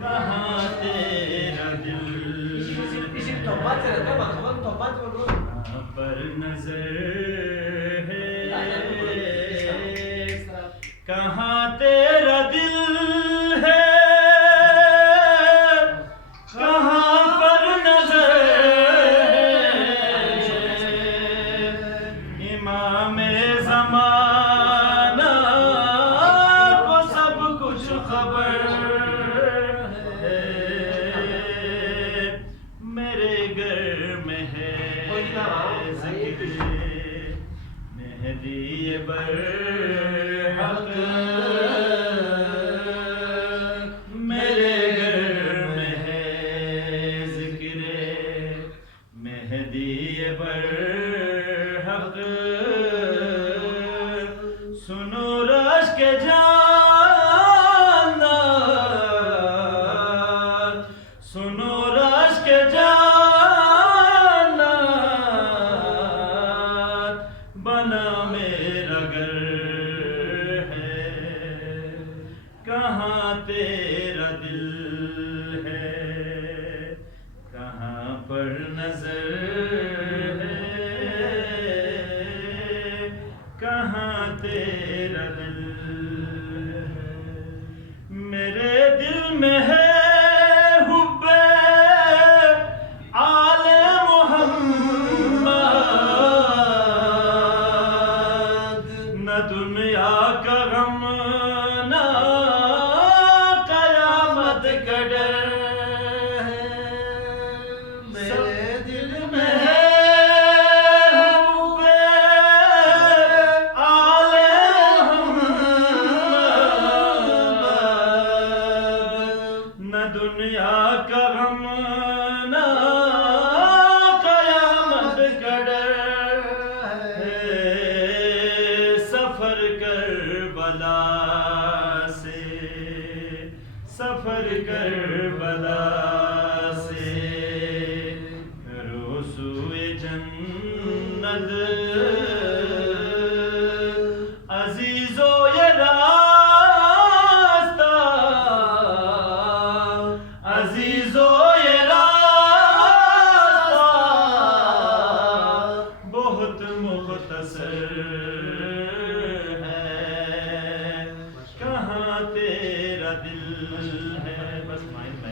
कहाँ तेरा दिल पर नजर है, कहाँ तेरा दिल है, कहाँ पर नजर है। इमामे ज़माना को सब कुछ खबर है, मेरे घर में है ज़िक्र मेहदी बरहक, मेरे घर में है ज़िक्र मेहदी बरहक। सुनो रश के जाना, सुनो रश के जाना, बना मेरा घर है, कहाँ तेरा दिल है, कहाँ पर नजर है, कहाँ तेरा दिल है। मेरे दिल में है हुब्बे आले मोहम्मद, न दुनिया का गम न कयामत का डर है। मेरे दिल में है हुब्बे आले मोहम्मद, न दुनिया का गम न कयामत का डर है। सफर करबला से, सफर करबला से करो सूए जन्नत, अजीजो ये रास्ता, अजीजो